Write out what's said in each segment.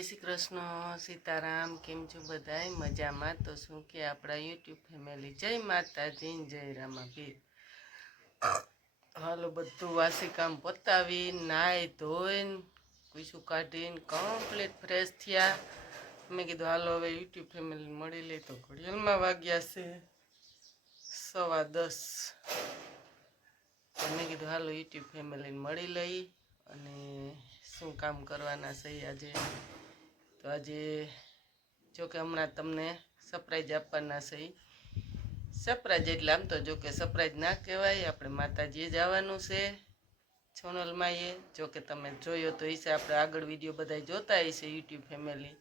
जय श्री कृष्ण सीताराम केम छो बधाय मजा में। तो शू के अपना यूट्यूब फैमिली जय माताजी जय रामापीर। हालो बधु वासी काम पतावी नाई धोईन कुशू काढीन कम्प्लीट फ्रेश थिया। मैं कीधुं हालो हवे यूट्यूब फैमिली मळी लई। तो घड़ियाळमां वाग्या छे 10:15। तो मैं कीधुं हालो यूट्यूब फैमिली मळी लई अने शुं काम करवाना छे आजे। तो आज जो कि हमणा तमने सरप्राइज आपवाना छे। सरप्राइज एटले आम तो जो कि सरप्राइज ना कहेवाय, आपणे माताजीए जवानुं छे सोनलमाए। जो कि तमे जोयो तो हशे, आपणे आगळ विडियो बधाय जोता हशे यूट्यूब फैमिली,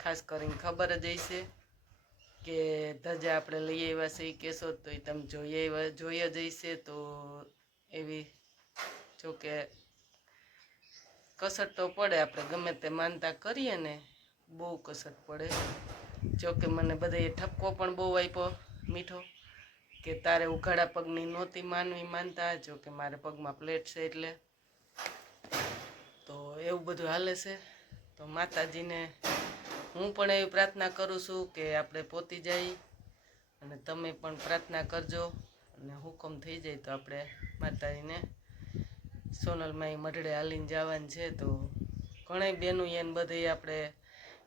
खास करीने खबर ज हशे के धजा आपणे लई आव्या छे केसो तो ए तमे जोई ज हशे। तो एवी जो कि कसर तो पड़े, आपणे गमे ते मानता करीए ने बहु कसर पड़े। जो कि मने बधाए ठपको पण बहु आप्यो मीठो के तारे उघाड़ा पगनी नहोती मानवी मानता। जो कि मारे पगमां प्लेट छे एटले तो एवुं बधुं हाले छे। तो माताजीने हूँ पण एवी प्रार्थना करूं छूं के आपणे पोती जाई अने तमे पण प्रार्थना करजो अने हुकम थई जाय तो आपणे माताजीने सोनलमाई मढड़े हालीने जवानुं छे। तो घणी बेनों एने बधाए आपणे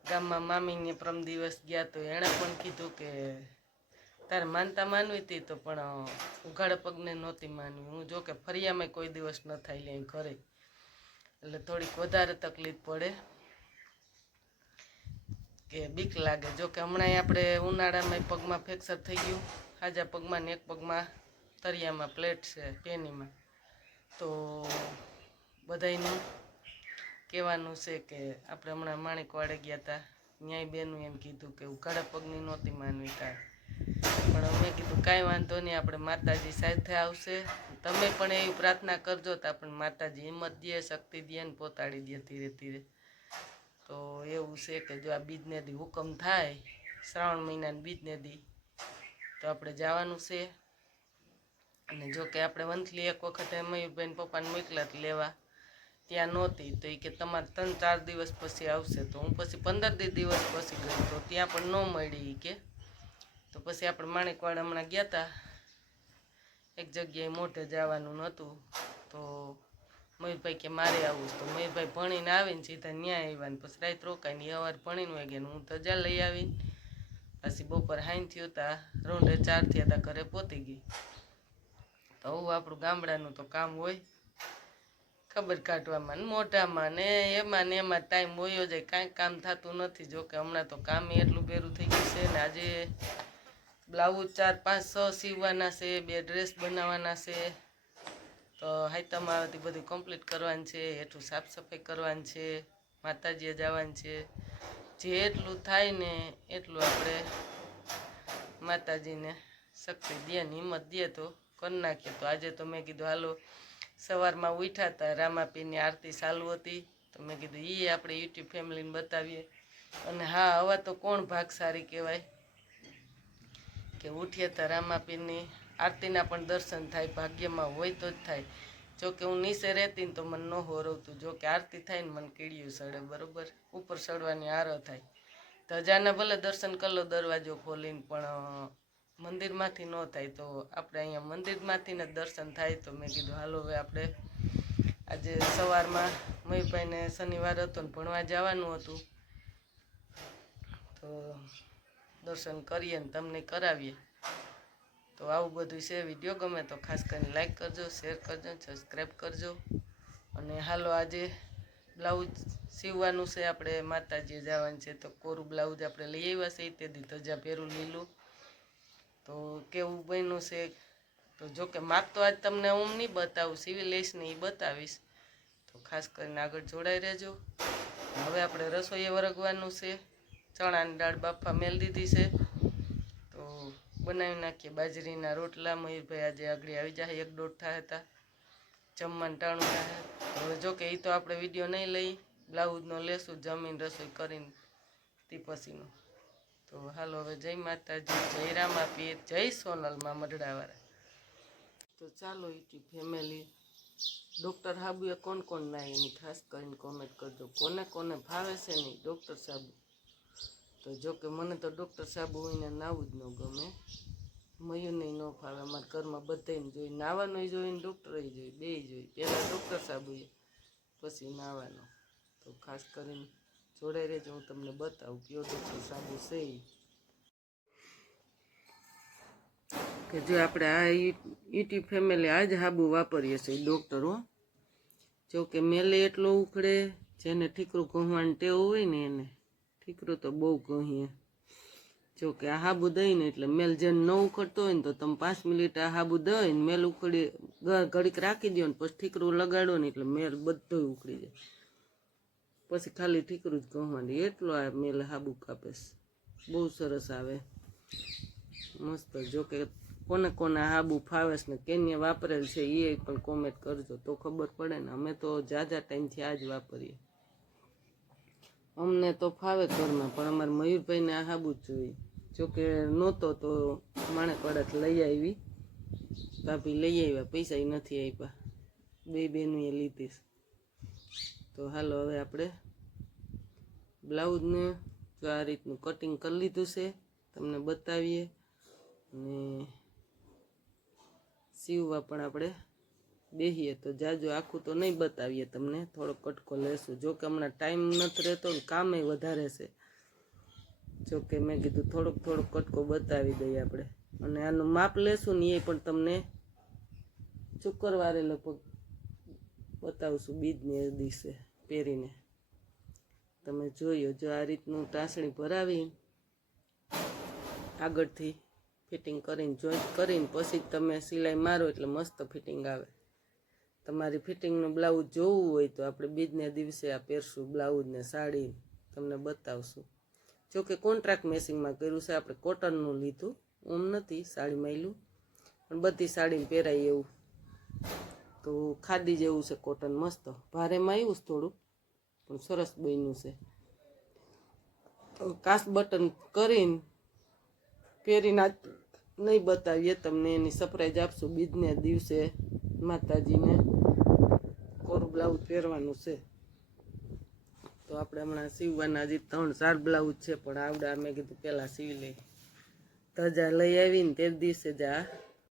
गाममां मामीने प्रम दिवस गया तो एणे पण कीधुं के तारे मानता मानवी थी तो पण उघाड़ा पगने नहोती मानवी। हूँ जो कि फरियामां कोई दिवस न थाय ले घरे एटले थोड़ीक वधारे तकलीफ पड़े के बीक लागे। जो कि हमणां आपणे उनाळामां पगमां फ्रेक्चर थई गयुं, हाजा पगमां ने एक पगमां तरियामां प्लेट छे पेनीमां। तो बधाईनुं कहेवानुं छे के आपणे हमणां माणिकवाड़े गया था, न्याय बेनुं एम कीधुं के उघाड़ा पगनी नहोती मानवी तार। पण अमे कीधुं कांई वांधो नहीं, आपणे माताजी साथे आवशे। तमे पण एवी प्रार्थना करजो तो आपणे माताजी हिम्मत दे, शक्ति दे ने पोताड़ी दे धीरे धीरे। तो एवुं छे के जो आ बीजने दी हुकम थाय श्रावण महीनानी बीजने दी तो आपणे जवानुं छे। अने जो कि आपणे वंथली एक वखत मयूरभाई ने पप्पाने मोकल्या लेवा, त्यां नहोती तो ए के तमारे 3-4 दिवस पछी आवशे। तो हूँ पछी 15 दिवस पछी गई तो त्यां पण न मळी ए के। तो पछी आपणे माणिकवाड़ा हमणां गया था एक जग्याए मोढे जवानुं नहोतुं। तो मयूरभाई के मारे आवुं छे। तो मयूरभाई भणीने आवीने सीधा न्याय आव्या ने पछी रात रोकाईने सवारे भणीने वई गया। हूँ धजा लई आवीने पछी बपोर हाईन थयुं ता रोंढे 4 थया ता घरे पहोंची गई। तो आવું આપણું ગામડાનું તો કામ હોય, ખબર કાઢવામાં ને મોઢામાં ને એમાં ટાઈમ વયો જાય, કાંઈ કામ થતું નથી। જો કે હમણાં તો કામ એટલું ભેરું થઈ ગયું છે ને આજે બ્લાઉઝ 4-5-6 સીવવાના છે, 2 ડ્રેસ બનાવવાના છે। તો હાઈતમ આવતી બધું કમ્પ્લીટ કરવાનું છે, એટલું સાફ સફાઈ કરવાની છે, માતાજીએ જવાનું છે। જેટલું થાય ને એટલું આપણે માતાજીને શક્તિ દે ને હિંમત દે તો કરી નાખીએ। તો આજે તો મેં કીધું હાલો સવારમાં ઉઠ્યા હતા, રામાપીરની આરતી ચાલુ હતી તો મેં કીધું એ આપણે યુટ્યુબ ફેમિલીને બતાવીએ। અને હા, હવે તો કોણ ભાગશાળી કહેવાય કે ઉઠીએ તો રામાપીરની આરતીના પણ દર્શન થાય, ભાગ્યમાં હોય તો જ થાય। જો કે હું નીચે રહેતી ને તો મને ન હોરવતું, જો કે આરતી થાય ને મને કીડિયું સડે, બરાબર ઉપર ચડવાની આરો થાય। ધજાના ભલે દર્શન કરી લો દરવાજો ખોલીને પણ મંદિરમાંથી ન થાય। તો આપણે અહીંયા મંદિરમાંથી ને દર્શન થાય। તો મેં કીધું હાલો હવે આપણે આજે સવારમાં મયુરભાઈને શનિવાર હતો ને ભણવા જવાનું હતું તો દર્શન કરીએ ને તમને કરાવીએ। તો આવું બધું છે। વિડીયો ગમે તો ખાસ કરીને લાઈક કરજો, શેર કરજો, સબસ્ક્રાઈબ કરજો। અને હાલો આજે બ્લાઉઝ સીવવાનું છે, આપણે માતાજીએ જવાનું છે તો કોરું બ્લાઉઝ આપણે લઈ આવ્યા છે તે દી ધજા પહેરું લીલું। તો કેવું બન્યું છે તો જો કે માપ તો આજ તમને હું નહીં બતાવું, સીવી લઈશ ને એ બતાવીશ। તો ખાસ કરીને આગળ જોડાઈ રહેજો। હવે આપણે રસોઈએ વરગવાનું છે, ચણાની દાળ બાફવા મેલ દીધી છે તો બનાવી નાખીએ બાજરીના રોટલા। મયુરભાઈ આજે આગળ આવી જાય, 1-1.5 થાય હતા, જમવાનું ટાણું થાય। હવે જો કે એ તો આપણે વિડીયો નહીં લઈ, બ્લાઉઝનો લેશું જમીન રસોઈ કરીને તે પછીનો। તો હાલો હવે જય માતાજી, જય રામાપીર, જય સોનલમાં મઢડાવાળા। તો ચાલો યુટ્યુબ ફેમિલી ડૉક્ટર સાબુ એ કોણ કોણ ના એની ખાસ કરીને કોમેન્ટ કરજો, કોને કોને ભાવે છે નહીં ડૉક્ટર સાબુ. તો જો કે મને તો ડૉક્ટર સાબુ હોઈને નાવું જ ન ગમે, મયુરને ન ફાવે. અમારા ઘરમાં બધાને જોઈ, નાવાનું જોઈને ડૉક્ટરે જોઈ, બે જોઈ. પહેલાં ડૉક્ટર સાબુએ, પછી નાવાનો. તો ખાસ કરીને જોડે રહેજો, હું તમને બતાવું કયો ડૉક્ટર સાબુ છે ઈ. કે જો આપણે આ ઈટી ફેમિલી આ જ સાબુ વાપરીએ છીએ ડૉક્ટર હો. જો કે મેલે એટલો ઉખડે, જેને ઠીકરું ઘસવાની ટેવ હોય ને એને ઠીકરું તો બહુ ઘસીએ. જો કે આ સાબુ દઈને એટલે મેલ જેને ન ઉખડતો હોય ને તો તમે 5 મિનિટ આ સાબુ દઈને મેલ ઉખડી ઘડીક રાખી દો ને પછી ઠીકરું લગાડો ને એટલે મેલ બધું ઉખડી જાય. પછી ખાલી ઠીકરું જ ઘસવાની, એટલો આ મેલ સાબુ કાપે છે, બહુ સરસ આવે મસ્ત. જો કે કોને કોને સાબુ ફાવે છે ને કેને વાપરેલ છે એ પણ કોમેન્ટ કરજો તો ખબર પડે ને. અમે તો ઝાઝા ટાઈમથી આ જ વાપરીએ, અમને તો ફાવે ઘરમાં, પણ અમારે મયુરભાઈને આ સાબુ જ જોઈએ. જોકે નહોતો તો માણેકવાડાથી લઈ આવી, ભાભી લઈ આવ્યા, પૈસા નથી આપ્યા, બે બેનું એ લીધીશ. તો હાલો હવે આપણે બ્લાઉઝને જો આ રીતનું કટિંગ કરી લીધું છે, તમને બતાવીએ. અને સીવવા પણ આપણે બેસીએ તો જાજો આખું તો નહીં બતાવીએ તમને, થોડો કટકો લેશું. જો કે હમણાં ટાઈમ નથી રહેતો ને કામે વધારે છે. જો કે મેં કીધું થોડોક કટકો બતાવી દઈએ આપણે. અને આનું માપ લેશું ને એ પણ તમને શુક્રવારે લગભગ બતાવશું, બીજને દિવસે પહેરીને. તમે જોયો જો આ રીતનું ટાસણી ભરાવી આગળથી ફિટિંગ કરીને જોઈન્ટ કરીને પછી તમે સિલાઈ મારો એટલે મસ્ત ફિટિંગ આવે. તમારી ફિટિંગનું બ્લાઉઝ જોવું હોય તો આપણે બીજને દિવસે આ પહેરશું બ્લાઉઝ ને સાડી તમને બતાવશું. જો કે કોન્ટ્રાક્ટ મેસિંગમાં કર્યું છે આપણે, કોટનનું લીધું, ઓમ નથી સાડી માયલું, પણ બધી સાડીને પહેરાય એવું. તો ખાદી જેવું છે કોટન, મસ્ત ભારેમાં આવ્યું છે થોડું, પણ સરસ બન્યું છે. તો કાસ બટન કરીને પહેરીને નહીં બતાવીએ તમને, એની સરપ્રાઈઝ આપશું. બીજને દિવસે માતાજીને કોરું બ્લાઉઝ પહેરવાનું છે. તો આપણે હમણાં સીવવાના હજી 3-4 બ્લાઉઝ છે, પણ આવડા મેં કીધું પહેલાં સીવી લઈ. ધજા લઈ આવીને તે દિવસે જ આ